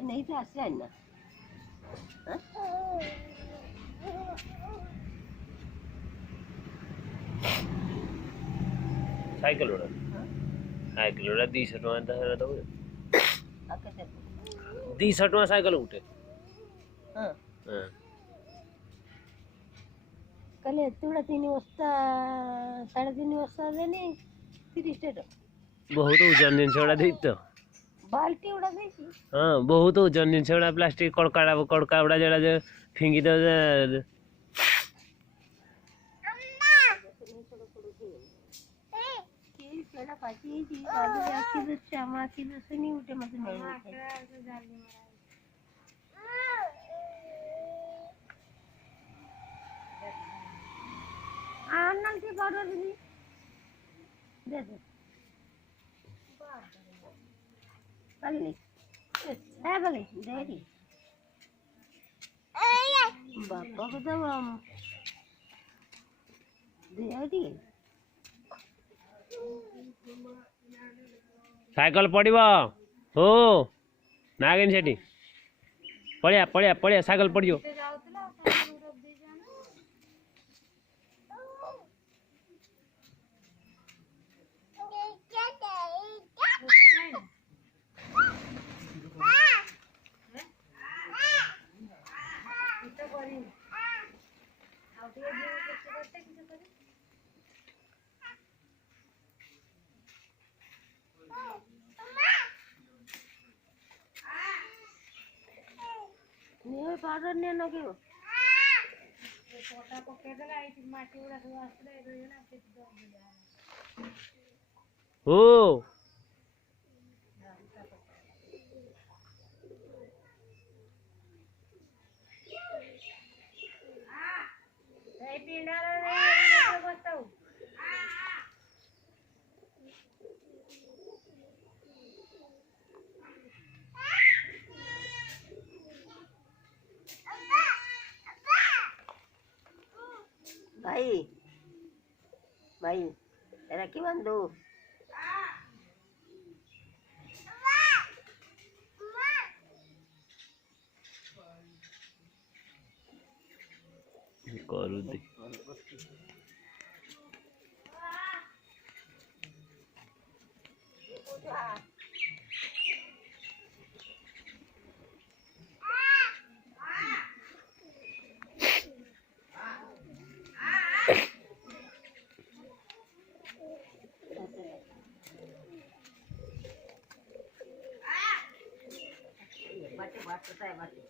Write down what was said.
नहीं तो असल्या ना साइकिल उड़ा साइकिल उड़ा 200 टका है तो आके 200 टका साइकिल उठे हां हां कले तेवढा 3 वाजता 3:30 वाजता झाले 30 टका बहुत ओजन जिनस गुड़ा देतो बाल्टी उड़ा देती हाँ बहुत ओजन जिनस गुड़ा प्लास्टिक कड़का गुड़ा जरा जो फिंगी दो पेड़ा पाची जी आलू आखी दो चामा की दो से नहीं उठे मत नहीं उठे आनल के पाउडर दी दे दे पगली है पगली देरी बापा को तो देरी साइकिल पड़ो हो नागिन सेठी पड़िया पड़िया पड़िया साइकिल पड़ो नहीं पाउडर नहीं ना क्यों छोटा पके देला आई माटी उड़ा सब आसले रही ना के दो हो ए पिंडारा रे बताओ भाई भाई राखी बांध दो करू दे बाटे बाटता है बाटे